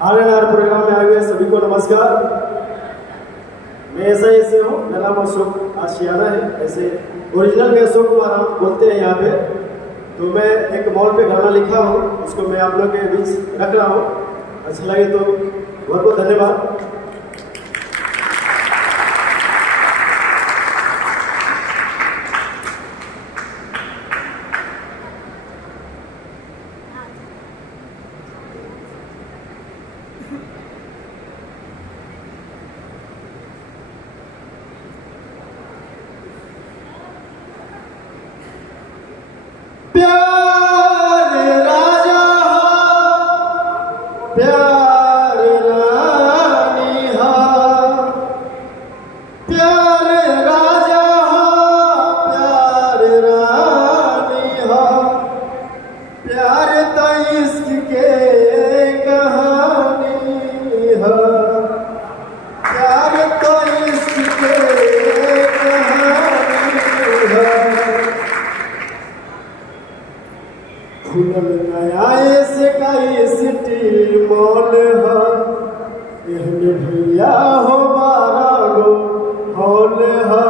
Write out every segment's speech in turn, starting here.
आर programme में आए हुए सभी को नमस्कार। मैं ऐसे हूँ, मेरा नाम अशोक आशियाना है। ऐसे ओरिजिनल में अशोक कुमार हम बोलते हैं यहाँ पे। तो मैं एक मॉल पे गाना लिखा हूँ, उसको मैं आप लोग के बीच रख रहा हूँ। अच्छा लगे तो बहुत बहुत धन्यवाद। प्यार राजा प्यार रानी हा, प्यार राजा प्यार रानी हा, प्यार तो इश्क के कहानी हा, प्यार तो इश्क के कहानी हा। खुलल नया से कई सिटी मॉल है, एहमे भैया हो 12 गो हॉल है।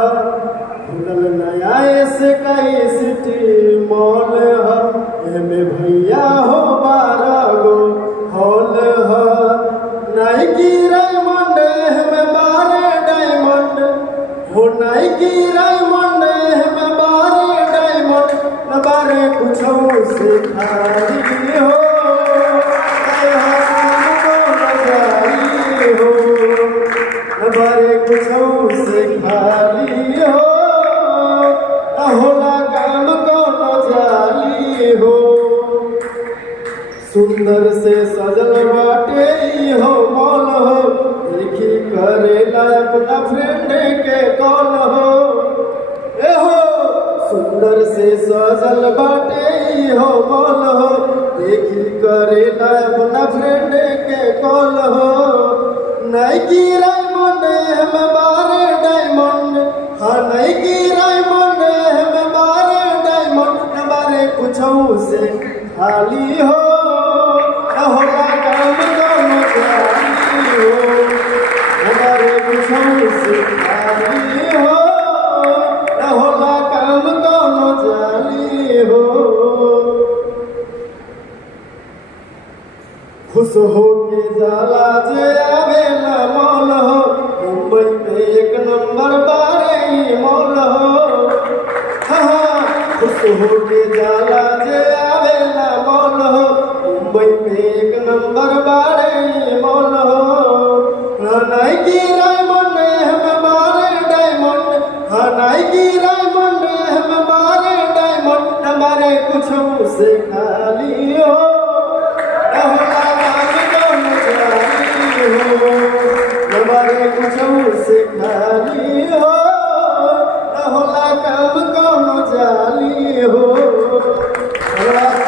खुलल नया से कई सिटी मॉल है, एहमे भैया हो 12 गो हॉल है। नाइकी डायमंड एहमे 12 डायमंड हो, नाइकी डायमंड एहमे 12 डायमंड न बारे कुछ से खाली हो, हो न बारे कुछ से खाली हो, होला काम को जाली हो। सुंदर से सजल बाटे हो मॉल हो, देखी करेला अपना फ्रेंड के कॉल हो। ए हो सुंदर से सजल बाटे हो मॉल हो, देखी करेला अपना फ्रेंड के कॉल हो। नाइकी डायमंड हम 12 डायमंड, हाँ नाइकी डायमंड हम 12 डायमंड न बारे कुछ से खाली हो, न होला काम दोनों जाली हो, न बारे कुछ से खाली हो, न होला काम दोनों जाली हो। खुश हो के जाला जे आवेला मॉल हो, मुंबई में 1 नंबर बारे मॉल हो। हाँ खुश हो के जाला जे आवेला मॉल हो, मुंबई में 1 नंबर बारे मॉल हो। नाइकी डायमंड हम 12 डायमंड, हाँ नाइकी डायमंड हम 12 डायमंड न बारे कुछ से खाली हो, नबारे कुछ से खाली हो, न होला काम कौन जाली हो।